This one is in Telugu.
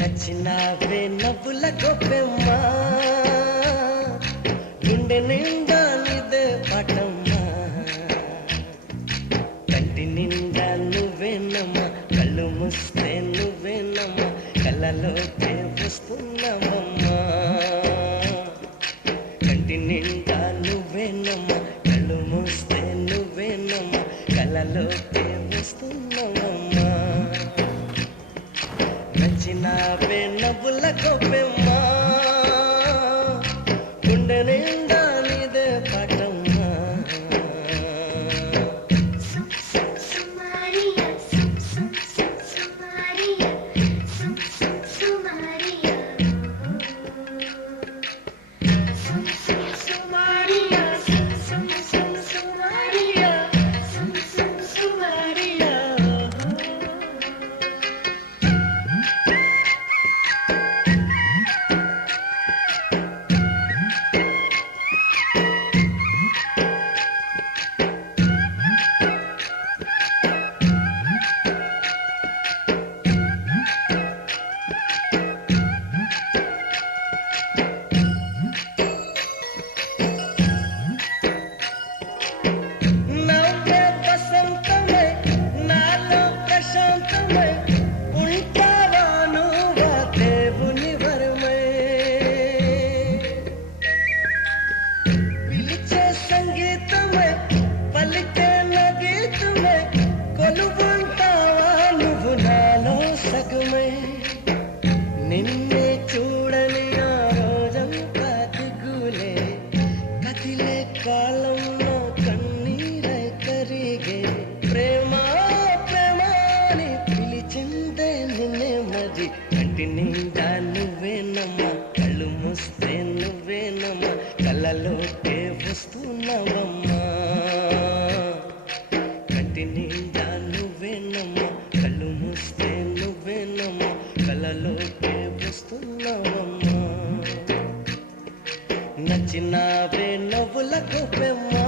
నచ్చినావే నవ్వుల గొప్పెమ్మా గుండె నిండా నీదే పాటమ్మా కంటి నిండా నువ్వేనమ్మా కళ్ళు మూస్తే నువ్వేనమ్మా కళ్ళలోకే వస్తున్నావమ్మా కంటి నిండా నువ్వేనమ్మా కళ్ళు మూస్తే నువ్వేనమ్మా కళ్ళలోకే వస్తున్నావమ్మా నచ్చినావే నవ్వుల గొప్పెమ్మా గుండె నిండా నీదే పాటమ్మా నిన్నే చూడని ఆ రోజంతా దిగులే కదిలే కాలంలో కన్నీరై కరిగే ప్రేమ ప్రేమ అని పిలిచిందే నిన్నే మరి కంటి నిండా నువ్వేనమ్మా కళ్ళు మూస్తే నువ్వేనమ్మా కళ్ళలోకే వస్తున్నావమ్మా కంటి నిండా నువ్వేనమ్మా కళ్ళు మూస్తే నువ్వేనమ్మా కళ్ళలోకే వస్తున్నావమ్మా నచ్చినావే నవ్వుల గొప్పెమ్మా